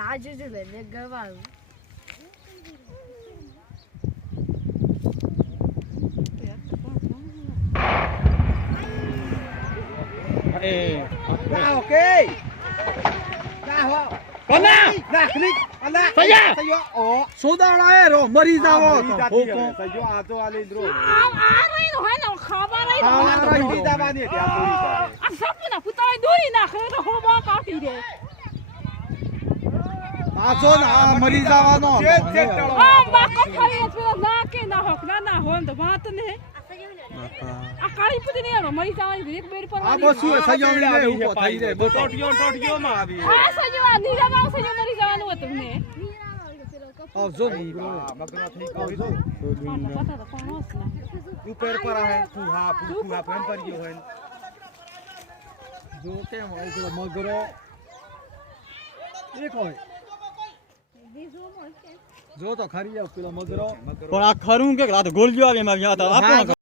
રાજ જ લઈને ગવાળું ઓકે કોના નાખની અલા સૈયા સૈયો ઓ સોદાણા એ રો મરી જાવો સૈયો આ તો આલી દ્રો આ રહી હોય ને ખબર રહી આ રહી જવાની ત્યાં પૂરી આ સપના પુતાય દોરી નાખે તો હોબા કાપી દે પાછો ના મરી જવાનો આ બાકો ખાઈ પેલા ના કે ના હોક ના હોય તો વાત ને આ કાળી પુતી ને મરી જવાની એક બેર પર આ બસું સૈયો ને ઉભો થઈ રે ટોટિયો માં આવી આ સજો આ નીરામાં સજો મરી જવાનું હતું ને આવ જો મગનો થઈ ગયો પતા તો કોણ હોસ ના ઉપર પર આવે ફૂહા ફેન પર ગયો હોય જો કેમ હોય પેલો મગરો એક હોય જો તો ખરી આવ પેલો મગરો પણ આ ખરું કે રાત ગોળજો આવે એમાં આપો